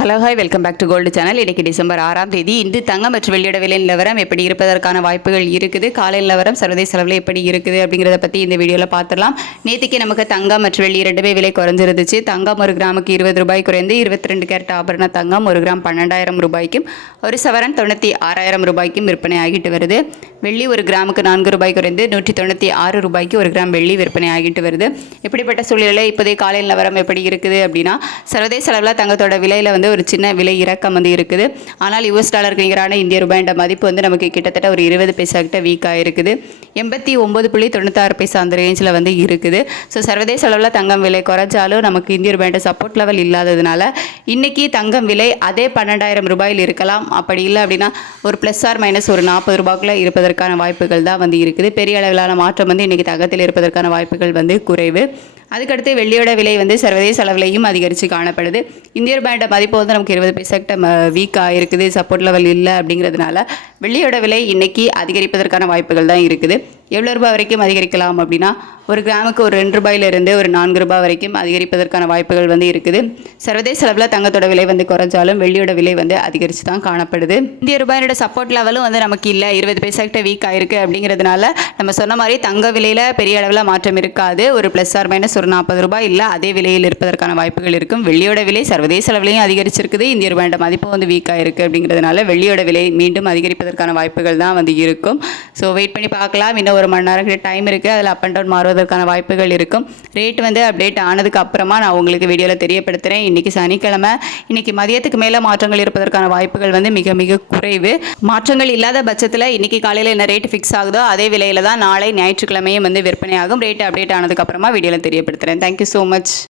Hello hi welcome back to gold channel. இன்றைக்கி December 6ஆம் தேதி. இன்று தங்கம் மற்றும் வெள்ளியோட விலை நிலவரம் எப்படி இருப்பதற்கான வாய்ப்புகள் இருக்குது, காலை நிலவரம் சர்வதேச அளவில் எப்படி இருக்குது அப்படிங்கிறத பற்றி இந்த வீடியோவில் பார்த்துடலாம். நேற்றுக்கு நமக்கு தங்கம் மற்றும் வெள்ளி ரெண்டுமே விலை குறைஞ்சிருந்துச்சு. தங்கம் ஒரு கிராமுக்கு 20 ரூபாய் குறைந்து 22 கேரட் ஆபரண தங்கம் ஒரு கிராம் 12,000 ரூபாய்க்கும், ஒரு சவரன் 96,000 ரூபாய்க்கும் விற்பனை ஆகிட்டு வருது. வெள்ளி ஒரு கிராமுக்கு 4 ரூபாய் குறைந்து 196 ரூபாய்க்கு ஒரு கிராம் வெள்ளி விற்பனை ஆகிட்டு வருது. இப்படிப்பட்ட சூழ்நிலை இப்போதைய காலை நிலவரம் எப்படி இருக்குது அப்படின்னா, சர்வதேச அளவில் தங்கத்தோட விலையில் ஒரு சின்ன விலை இறக்கம் இருக்குது. ஆனால் யுஎஸ் டாலருக்கு நிகரான இந்திய ரூபாய் மதிப்பு நமக்கு கிட்டத்தட்ட ஒரு 20 பைசா கிட்ட வீக் ஆகிருக்குது. 89.96 பைசா அந்த ரேஞ்சில் இருக்குது. ஸோ சர்வதேச அளவில் தங்கம் விலை குறைஞ்சாலும் நமக்கு இந்திய ரூபாய் சப்போர்ட் லெவல் இல்லாததுனால இன்னைக்கு தங்கம் விலை அதே 12,000 ரூபாயில் இருக்கலாம். அப்படி இல்லை அப்படின்னா ஒரு ப்ளஸ் ஆர் மைனஸ் ஒரு 40 ரூபாய்க்குள்ள இருப்பதற்கான வாய்ப்புகள் தான் இருக்குது. பெரிய அளவிலான மாற்றம் இன்னைக்கு தங்கத்தில் இருப்பதற்கான வாய்ப்புகள் குறைவு. அதுக்கடுத்து வெள்ளியோட விலை சர்வதேச அளவிலையும் அதிகரித்து காணப்படுது. இந்திய ரூபாய் மதிப்பு நமக்கு 20 பைசா கிட்ட வீக்காக இருக்குது, சப்போர்ட் லெவல் இல்லை. அப்படிங்கிறதுனால வெள்ளியோட விலை இன்னைக்கு அதிகரிப்பதற்கான வாய்ப்புகள் தான் இருக்குது. எவ்வளோ ரூபாய் வரைக்கும் அதிகரிக்கலாம் அப்படின்னா, ஒரு கிராமுக்கு ஒரு 2 ரூபாயிலிருந்து ஒரு 4 ரூபாய் வரைக்கும் அதிகரிப்பதற்கான வாய்ப்புகள் இருக்குது. சர்வதேச அளவில் தங்கத்தோட விலை குறைஞ்சாலும் வெள்ளியோட விலை அதிகரித்து தான் காணப்படுது. இந்திய ரூபாயோட சப்போர்ட் லெவலும் நமக்கு இல்லை, 20 பைசா கிட்ட வீக் ஆயிருக்கு. அப்படிங்கிறதுனால நம்ம சொன்ன மாதிரி தங்க விலையில் பெரிய அளவில் மாற்றம் இருக்காது. ஒரு ப்ளஸ் ஆர் மைனஸ் ஒரு 40 ரூபாய் இல்லை அதே விலையில் இருப்பதற்கான வாய்ப்புகள் இருக்கும். வெள்ளியோட விலை சர்வதேச அளவிலையும் அதிகரிச்சிருக்குது. இந்திய ரூபாயோட மதிப்பு வீக் ஆயிருக்கு. அப்படிங்கிறதுனால வெள்ளியோட விலை மீண்டும் அதிகரிப்பதற்கான வாய்ப்புகள் தான் இருக்கும். ஸோ வெயிட் பண்ணி பார்க்கலாம். இன்னும் ஒரு மணி நேரம் கிட்ட டைம் இருக்குது. அதில் அப் அண்ட் டவுன் மாறுவதற்கான வாய்ப்புகள் இருக்கும். ரேட் அப்டேட் ஆனதுக்கு அப்புறமா நான் உங்களுக்கு வீடியோவில் தெரியப்படுத்துகிறேன். இன்றைக்கி சனிக்கிழமை, இன்றைக்கி மதியத்துக்கு மேலே மாற்றங்கள் இருப்பதற்கான வாய்ப்புகள் மிக மிக குறைவு. மாற்றங்கள் இல்லாத பட்சத்தில் இன்றைக்கி காலையில் என்ன ரேட் ஃபிக்ஸ் ஆகுதோ அதே விலையில் தான் நாளை ஞாயிற்றுக்கிழமையும் விற்பனை ஆகும். ரேட் அப்டேட் ஆனதுக்கு அப்புறமா வீடியோவில் தெரியப்படுத்துகிறேன். Thank you so much.